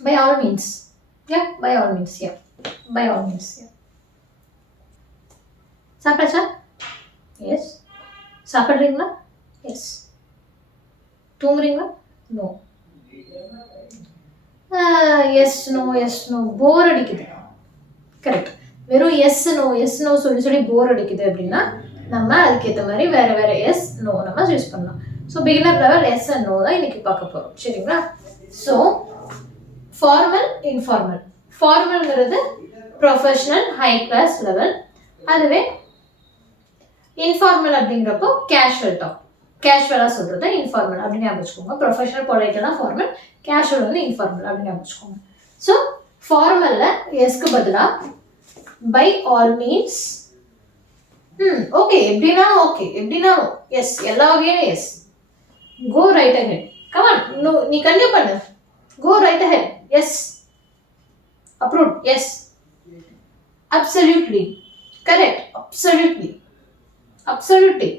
By all means. Yeah, by all means. Yeah. By all means. Yeah. சாப்பிட்டாச்சா? Yes. சாப்பிட்றீங்களா? Yes. தூங்குறீங்களா? No. Yes no yes no bore அடிக்குது. Correct. வெறும் yes no சொல்லி போர் அடிக்குது அப்படின்னா நம்ம அதுக்கேற்ற மாதிரி வேற வேற எஸ் நோ நம்ம யூஸ் பண்ணலாம். So beginner level yes and no தான் இன்னைக்கு பார்க்க போகிறோம். சரிங்களா? So formal informal. ஃபார்மல்ங்கிறது ப்ரொஃபஷனல் ஹை கிளாஸ் லெவல். அதுவே இன்ஃபார்மல் அப்படிங்கிறப்போ கேஷுவல் டாக். கேஷுவலாக சொல்கிறது இன்ஃபார்மல் அப்படின்னு ஞாபகம் வச்சுக்கோங்க. ப்ரொஃபஷனல் பொலைட்டாக ஃபார்மல், கேஷுவல் வந்து இன்ஃபார்மல் அப்படின்னு ஞாபகம் வச்சுக்கோங்க. ஸோ ஃபார்மலில் எஸ்க்கு பதிலாக பை ஆல் மீன்ஸ். ஓகே எப்படின்னா எஸ், எல்லா வகையும் yes. Go right ahead. Come on, no நீ கண்டிப்பாக பண்ணு. கோ right ahead. Yes. Approve. Yes. Absolutely. Correct. Absolutely.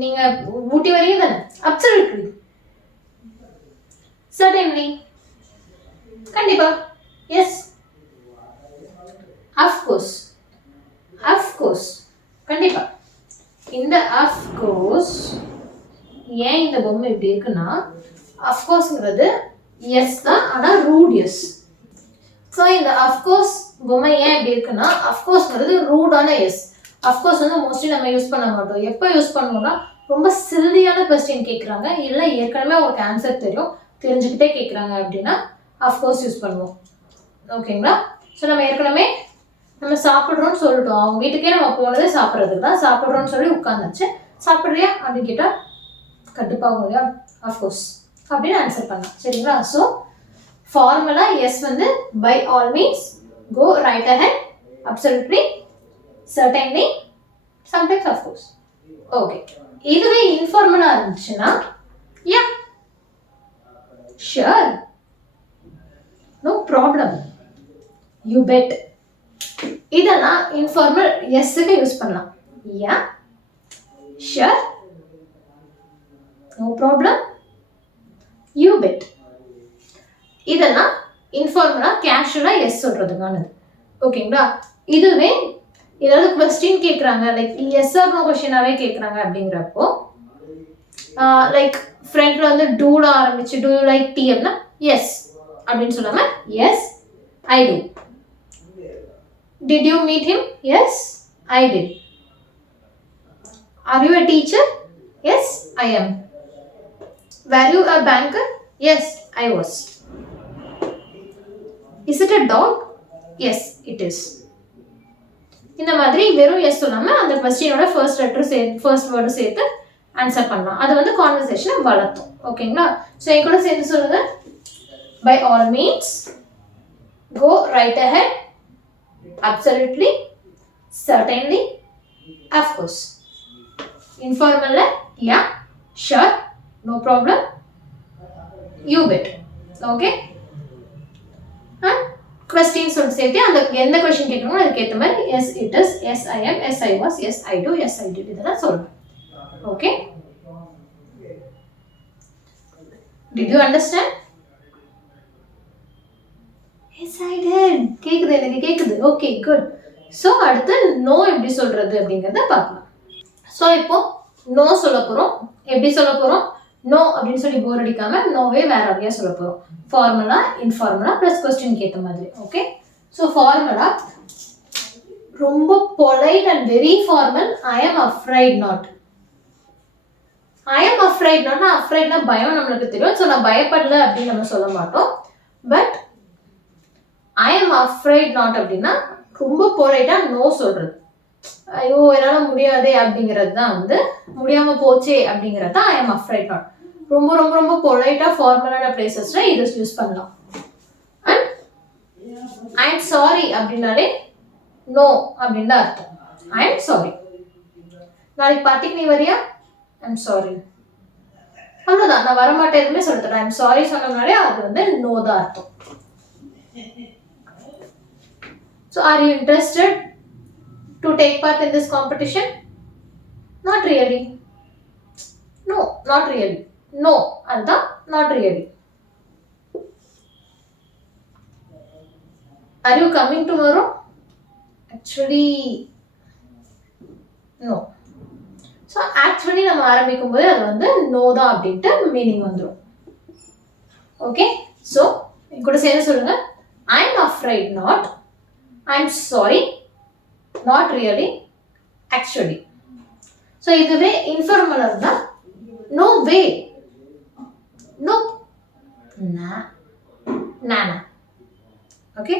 நீங்க ஊட்டி வரீங்க தானே? அப்சல்யூட்லி. சர்டைன்லி. கண்டிப்பா. எஸ். அஃப்கோர்ஸ். கண்டிப்பா. இந்த அஃப்கோர்ஸ் ஏன் இந்த பொம்மை இப்படி இருக்குன்னா, அஃப்கோர்ஸ்ங்கிறது எஸ் தான், ஆனால் ரூட் எஸ். ஸோ இந்த அஃப்கோர்ஸ் பொம்மை ஏன் இப்படி இருக்குன்னா, அஃப்கோர்ஸ்ங்கிறது ரூடான எஸ். அஃப்கோர்ஸ் வந்து மோஸ்ட்லி நம்ம யூஸ் பண்ண மாட்டோம். எப்போ யூஸ் பண்ணுவோம்னா ரொம்ப சில்லியான கொஸ்டின் கேட்குறாங்க, இல்லை ஏற்கனவே அவங்களுக்கு ஆன்சர் தெரிஞ்சுக்கிட்டே கேட்குறாங்க அப்படின்னா அஃப்கோர்ஸ் யூஸ் பண்ணுவோம். ஓகேங்களா? ஸோ நம்ம சாப்பிட்றோன்னு சொல்லிட்டோம். அவங்க வீட்டுக்கே நம்ம போனதே சாப்பிட்றதுக்கு தான். சாப்பிட்றோன்னு சொல்லி உட்காந்துச்சு. சாப்பிட்றியா அப்படின்னு கேட்டால் கண்டிப்பாக இல்லையா, அஃப்கோர்ஸ் அப்படின்னு ஆன்சர் பண்ணலாம். சரிங்களா? ஸோ ஃபார்மலாக எஸ் வந்து by all means, go right ahead, absolutely, certainly, sometimes of course. Okay. இதுவே இன்ஃபார்மலா இருந்துச்சுன்னா yeah, sure, no problem, you bet. இதெல்லாம் இன்ஃபார்மல் எஸ்ஸுக்கு யூஸ் பண்ணலாம். yeah, sure, no problem, you bet. இதெல்லாம் இன்ஃபார்மலா கேஷுவலா எஸ் சொல்றதுக்கானது. ஓகேங்களா? இதுவே ஏதாவது கொஸ்டின் கேட்குறாங்க, லைக் எஸ் ஆர் நோ கொஸ்டினாவே கேட்குறாங்க அப்படிங்கிறப்போ, லைக் ஃப்ரெண்ட்ல வந்து டூல ஆரம்பிச்சு டூ யூ லைக் டீ அப்படின்னா எஸ் அப்படின்னு சொல்லாம yes I do. Did you meet him? Yes I did. Are you a teacher? Yes I am. Were you a banker? Yes I was. Is it a dog? Yes it is. இந்த மாதிரி வெறும் yes சொல்லாம அந்த கொஸ்டினோட first word சேர்த்து answer பண்ணலாம். அது வந்து கான்வர்சேஷனை வளர்த்தும். ஓகேங்களா? ஸோ என் கூட சேர்ந்து சொல்லுங்க. By all means, go right ahead, absolutely, certainly, of course. இன்ஃபார்மல்ல yeah, sure, no problem, you bet. Okay? Question சொல்லி சேர்த்து அந்த எந்த கொஸ்டின் கேட்கணுமோ அதுக்கேற்ற மாதிரி yes it is, yes I am, yes I was, yes I do, yes I did இதெல்லாம் சொல்லணும். Okay? Did you understand? Yes I did. கேக்குது, எனக்கு கேக்குது. Okay, good. ஸோ அடுத்து நோ எப்படி சொல்றது அப்படிங்கிறத பார்க்கலாம். ஸோ இப்போ நோ சொல்ல போறோம். எப்படி சொல்ல போறோம்? நோ அப்படின்னு சொல்லி போர் அடிக்காம நோவே வேற வகையா சொல்ல போறோம். ஃபார்முலா, இன்ஃபார்முலா பிளஸ் கொஸ்டின் ஏற்ற மாதிரி. ஓகே? ஸோ ஃபார்முலா ரொம்ப polite and very formal. I am afraid not. I am afraid நாட்னா, அஃப்ரைட்னா பயம் நம்மளுக்கு தெரியும். ஸோ நான் பயப்படல அப்படின்னு நம்ம சொல்ல மாட்டோம். But I am afraid not அப்படின்னா ரொம்ப பொலைட்டா நோ சொல்றது. ஐயோ என்னால முடியாதே அப்படிங்கிறது தான் வந்து, முடியாம போச்சே அப்படிங்கிறது தான் ஐ எம் அஃப்ரைட் நாட். ரொம்ப ரொம்ப ரொம்ப பொலைட்டா ஃபார்மலான பிளேசஸ்ல இது யூஸ் பண்ணலாம். அண்ட் ஐ எம் சாரி அப்படின்னாலே நோ அப்படின்னு தான் அர்த்தம். I am sorry. நாளைக்கு பார்ட்டிக்கு நீ வரியா? I am sorry. அவ்வளவுதான். நான் வரமாட்டேன் எதுவுமே சொல்லிட்டேன். ஐ எம் சாரி சொன்னோம்னாலே அது வந்து நோ தான் அர்த்தம். So are you interested to take part in this competition? Not really. No, not really. No, and not really. Are you coming tomorrow? Actually, no. So actually நம்ம ஆரம்பிக்கும் போது அது வந்து no தான் அப்படின்ட்டு மீனிங் வந்துடும். ஓகே, ஸோ கூட சேர்ந்து சொல்லுங்க. ஐ am afraid not, I am sorry, not really, actually. So இதுவே இன்ஃபார்மலாக இருந்தால் நோ வே, நோ, நானா. ஓகே,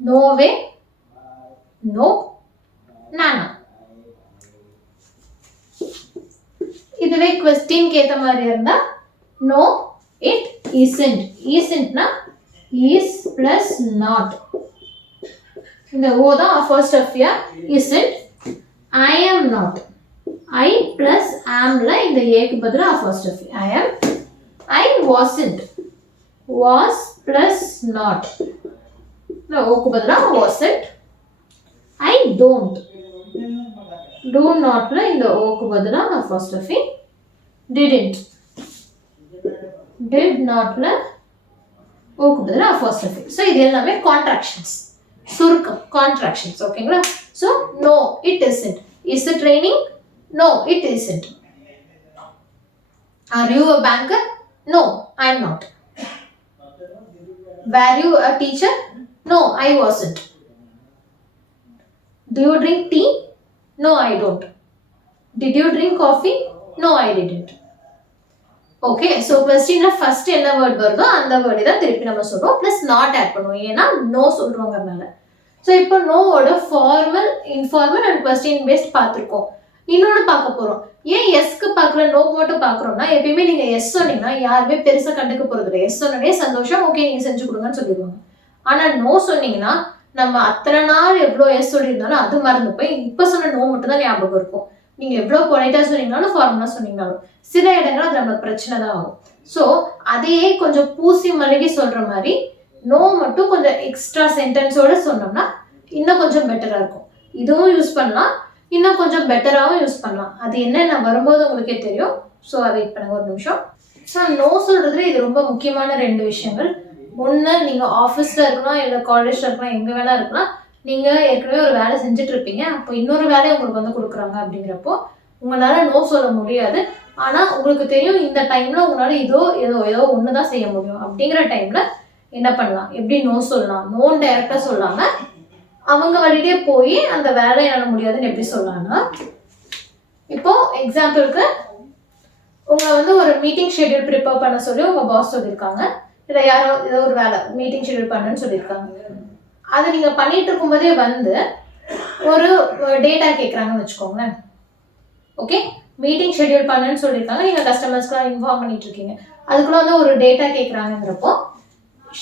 நோ வே, நோ, நானா. இதுவே क्वेश्चनக்கு ஏத்த மாதிரி இருந்தா no it isn't. isn'tனா is plus not. இந்த o தான் first of ya. isn't, I am not. I plus am ல இந்த a க்கு பதிலா first of ya. I am, I wasn't. was plus not. இந்த o க்கு பதிலா wasn't. I don't. do not ல இந்த o க்கு பதிலா first of it. didn't. did not ல o க்கு பதிலா first of it. so இது எல்லாமே contractions, சுருக்கம், contractions. ஓகேங்களா? so no it isn't. is it raining? no it isn't. are you a banker? no I am not. were you a teacher? no I wasn't. do you drink tea? no I don't. did you drink coffee? no I didn't. Okay, so கொஸ்டின்ல first என்ன word வருதோ அந்த word தான் திருப்பி நம்ம சொல்றோம், plus not add பண்ணுவோம், ஏன்னா நோ சொல்றோங்கிறதுனால. ஸோ இப்போ நோவோட formal, informal and question based பார்த்துருக்கோம். இன்னொன்று பார்க்க போறோம். ஏன் எஸ்க்கு பார்க்கல நோக்கு மட்டும் பார்க்குறோம்னா, எப்பயுமே நீங்க எஸ் சொன்னீங்கன்னா யாருமே பெருசா கண்டுக்க போறது இல்லை. எஸ் சொன்னே சந்தோஷம், ஓகே நீங்க செஞ்சு கொடுங்கன்னு சொல்லிடுவாங்க. ஆனா நோ சொன்னீங்கன்னா நம்ம அத்தனை நாள் எவ்வளோ எஸ் சொல்லியிருந்தாலும் அது மறந்து போய் இப்போ சொன்ன நோ மட்டும் தான் ஞாபகம் இருக்கும். நீங்க எவ்வளவு பொலைட்டா சொன்னீங்கனாலும் ஃபார்மலா சொன்னீங்கனாலும் சில இடங்கள் அது நம்மளுக்கு பிரச்சனை தான் ஆகும். ஸோ அதையே கொஞ்சம் பூசி மழுகி சொல்ற மாதிரி நோ மட்டும் கொஞ்சம் எக்ஸ்ட்ரா சென்டென்ஸோட சொன்னோம்னா இன்னும் கொஞ்சம் பெட்டரா இருக்கும். இதுவும் யூஸ் பண்ணலாம், இன்னும் கொஞ்சம் பெட்டராகவும் யூஸ் பண்ணலாம். அது என்ன நான் வரும்போது உங்களுக்கே தெரியும். ஸோ வெயிட் பண்ணுங்க ஒரு நிமிஷம். ஸோ நோ சொல்றதுல இது ரொம்ப முக்கியமான 2 விஷயங்கள். ஒன்று, நீங்க ஆஃபீஸ்ல இருக்கலாம், இல்லை காலேஜ்ல இருக்கலாம், எங்க வேணா இருக்கலாம். நீங்க ஏற்கனவே ஒரு வேலை செஞ்சுட்டு இருப்பீங்க, அப்போ இன்னொரு வேலையை உங்களுக்கு வந்து கொடுக்குறாங்க. அப்படிங்கிறப்போ உங்களால நோ சொல்ல முடியாது. ஆனா உங்களுக்கு தெரியும் இந்த டைம்ல உங்களால ஏதோ ஒண்ணுதான் செய்ய முடியும். அப்படிங்கிற டைம்ல என்ன பண்ணலாம், எப்படி நோ சொல்லலாம்? நோன் டைரக்டா சொல்லாம அவங்க வழியிலே போய் அந்த வேலை என்னால முடியாதுன்னு எப்படி சொல்லலாம்னா, இப்போ எக்ஸாம்பிளுக்கு உங்களை வந்து ஒரு மீட்டிங் ஷெட்யூல் ப்ரிப்பேர் பண்ண சொல்லி உங்க பாஸ் சொல்லியிருக்காங்க, இல்லை யாரோ ஏதோ ஒரு வேலை மீட்டிங் ஷெட்யூல் பண்ணுன்னு சொல்லியிருக்காங்க. அதை நீங்க பண்ணிட்டு இருக்கும்போதே வந்து ஒரு டேட்டா கேட்குறாங்கன்னு வச்சுக்கோங்களேன். ஓகே, மீட்டிங் ஷெட்யூல் பண்ணுன்னு சொல்லியிருக்காங்க, நீங்க கஸ்டமர்ஸ்க்குலாம் இன்ஃபார்ம் பண்ணிட்டு இருக்கீங்க, அதுக்குள்ள வந்து ஒரு டேட்டா கேட்குறாங்கிறப்போ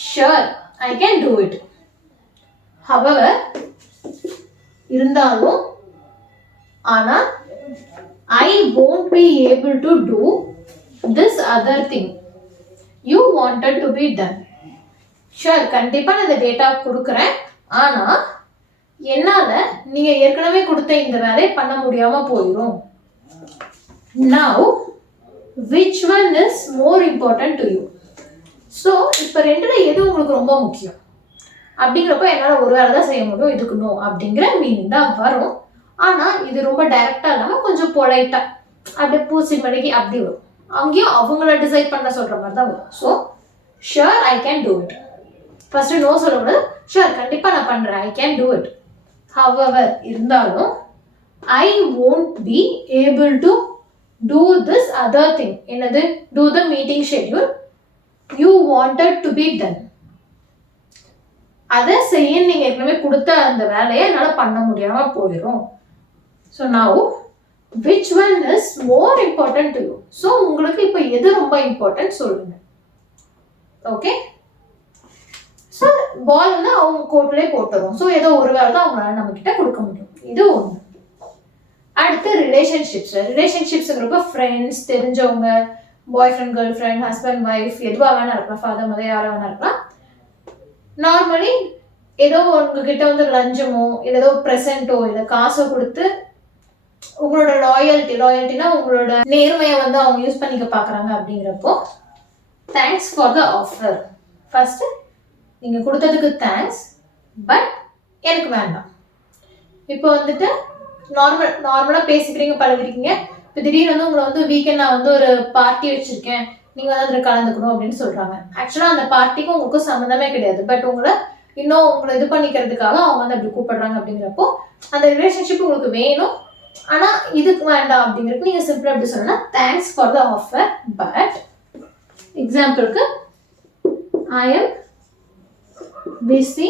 sure I can do it. However, இருந்தாலும் ஆனா I won't be able to do this other thing you wanted to be done. Sure, கண்டிப்பா நான் இந்த டேட்டா கொடுக்குறேன், ஆனா என்னால நீங்க ஏற்கனவே கொடுத்த இந்த வேலையை பண்ண முடியாம போயிடும். Now which one is more important to you? So இப்போ ரெண்டுல எது உங்களுக்கு ரொம்ப முக்கியம் அப்படிங்கிறப்ப என்னால் ஒரு வேலை தான் செய்ய முடியும், இதுக்கு நோ அப்படிங்கிற மீனிங் தான் வரும். ஆனால் இது ரொம்ப டைரக்டா இல்லாமல் கொஞ்சம் பொலைட்டா அப்படியே பூசி மடக்கி அப்படி வரும். அங்கேயும் அவங்கள டிசைட் பண்ண சொல்ற மாதிரி தான் வரும். So sure I can do it. First no சொல்லக்கூடாது, ஷுர் கண்டிப்பா நான் பண்றேன், I can do it. However, இருந்தாலும் I won't be able to do this other thing. என்னது? do the meeting schedule you wanted to be done. அதை செய்ய நீங்க ஏற்கனவே கொடுத்த அந்த வேலையை என்னால பண்ண முடியாம போயிடும். So now which one is more important to you? So உங்களுக்கு இப்போ எது ரொம்ப இம்பார்ட்டன்ட் சொல்லுங்க. ஓகே, ஸோ பால் வந்து அவங்க கோர்ட்லேயே போட்டுரும். ஸோ ஏதோ ஒரு வேலை தான் அவங்களால நம்ம கிட்ட கொடுக்க முடியும். இது ஒன்று. அடுத்து ரிலேஷன்ஷிப்ஸ்ங்கிறப்ப ஃப்ரெண்ட்ஸ், தெரிஞ்சவங்க, boy friend, girl friend, husband wife, எதுவாக வேணா இருக்கலாம், ஃபாதர் மதர் யாராக வேணா இருக்கலாம். நார்மலி ஏதோ உங்ககிட்ட வந்து லஞ்சமோ இல்லை ஏதோ ப்ரெசென்ட்டோ இல்லை காசோ கொடுத்து உங்களோட லாயல்ட்டினா உங்களோட நேர்மையை வந்து அவங்க யூஸ் பண்ணிக்க பார்க்குறாங்க. அப்படிங்கிறப்போ thanks for the offer. First நீங்கள் கொடுத்ததுக்கு தேங்க்ஸ், பட் எனக்கு வேண்டாம். இப்போ வந்துட்டு நார்மலாக பேசிக்கிறீங்க, பழகிறீங்க. இப்போ திடீர்னு வந்து உங்களை வந்து வீக்கெண்ட் நான் வந்து ஒரு பார்ட்டி வச்சுருக்கேன், நீங்கள் வந்து அதில் கலந்துக்கணும் அப்படின்னு சொல்கிறாங்க. ஆக்சுவலாக அந்த பார்ட்டிக்கும் உங்களுக்கும் சம்மந்தமே கிடையாது. பட் உங்களை இது பண்ணிக்கிறதுக்காக அவங்க வந்து அப்படி கூப்பிடுறாங்க. அப்படிங்கிறப்போ அந்த ரிலேஷன்ஷிப் உங்களுக்கு வேணும், ஆனால் இதுக்கு வேண்டாம் அப்படிங்கிறது நீங்கள் சிம்பிளாக எப்படி சொல்லணும்னா, thanks for the offer, but எக்ஸாம்பிளுக்கு I am busy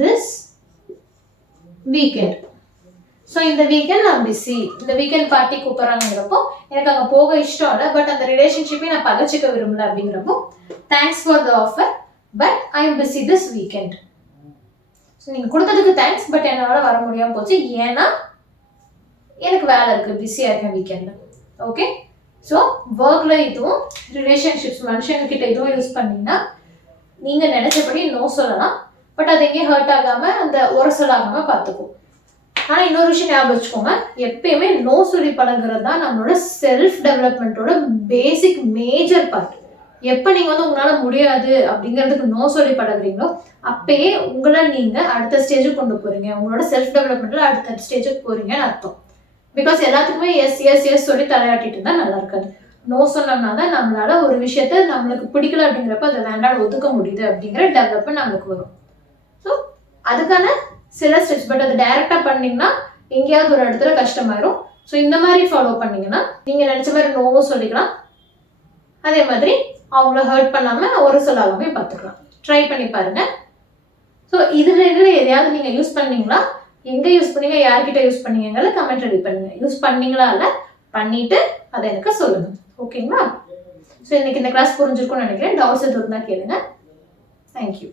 this weekend. So இந்த வீக்கெண்ட் நான் பிஸி, இந்த வீக்கெண்ட் பார்ட்டி கூப்பிட்றாங்கிறப்போ எனக்கு அங்கே போக இஷ்டம் இல்லை, பட் அந்த ரிலேஷன்ஷிப்பை நான் பகச்சிக்க விரும்பல. அப்படிங்கிறப்போ thanks for the offer, but I am busy this weekend. So நீங்கள் கொடுத்ததுக்கு தேங்க்ஸ், பட் என்னால் வர முடியாமல் போச்சு, ஏன்னா எனக்கு வேலை இருக்குது, பிஸியாக இருக்கேன் வீக்கெண்டில். ஓகே, ஸோ ஒர்க்கில் இதுவும் ரிலேஷன்ஷிப்ஸ் மனுஷங்கக்கிட்ட இதுவும் யூஸ் பண்ணிங்கன்னா நீங்கள் நினச்சபடி நோ சொல்லலாம், பட் அது எங்கேயும் ஹர்ட் ஆகாமல் அந்த உரசல் ஆகாமல் பார்த்துக்கும். ஆனால் இன்னொரு விஷயம் ஞாபகம் வச்சுக்கோங்க, எப்பயுமே நோ சொல்லி பழகிறது தான் நம்மளோட செல்ஃப் டெவலப்மெண்ட்டோட பேசிக் மேஜர் பார்ட். எப்போ நீங்கள் வந்து உங்களால் முடியாது அப்படிங்கிறதுக்கு நோ சொல்லி பழகுறீங்களோ அப்பயே உங்களை நீங்கள் அடுத்த ஸ்டேஜுக்கு கொண்டு போகிறீங்க, உங்களோட செல்ஃப் டெவலப்மெண்ட்டில் அடுத்த ஸ்டேஜுக்கு போகிறீங்கன்னு அர்த்தம். பிகாஸ் எல்லாத்துக்குமே எஸ் எஸ் எஸ் சொல்லி தலையாட்டிட்டு இருந்தால் நல்லா இருக்காது. நோ சொன்னோம்னா தான் நம்மளால ஒரு விஷயத்த நம்மளுக்கு பிடிக்கல அப்படிங்கிறப்ப அதை வேண்டாம் ஒதுக்க முடியுது அப்படிங்கிற டெவலப்மெண்ட் நம்மளுக்கு வரும். ஸோ அதுக்கான சில ஸ்டெப்ஸ், பட் அது டைரக்டாக பண்ணிங்கன்னா எங்கேயாவது ஒரு இடத்துல கஷ்டமாயிரும். ஸோ இந்த மாதிரி ஃபாலோ பண்ணிங்கன்னா நீங்கள் நினச்ச மாதிரி நோவும் சொல்லிக்கலாம், அதே மாதிரி அவங்கள ஹர்ட் பண்ணாமல் ஒரு சொல்லாமே பார்த்துக்கலாம். ட்ரை பண்ணி பாருங்கள். ஸோ இதில் எதையாவது நீங்கள் யூஸ் பண்ணீங்களா, எங்கே யூஸ் பண்ணீங்க, யார்கிட்ட யூஸ் பண்ணீங்கிறத கமெண்ட் ரெடி பண்ணுங்க. யூஸ் பண்ணீங்களா இல்லை பண்ணிவிட்டு அதை எனக்கு சொல்லுங்கள். ஓகேங்களா? ஸோ இன்னைக்கு இந்த கிளாஸ் புரிஞ்சிருக்கும்னு நினைக்கிறேன். டவுட்ஸ் எதுவும் இருந்தால் கேளுங்க. தேங்க்யூ.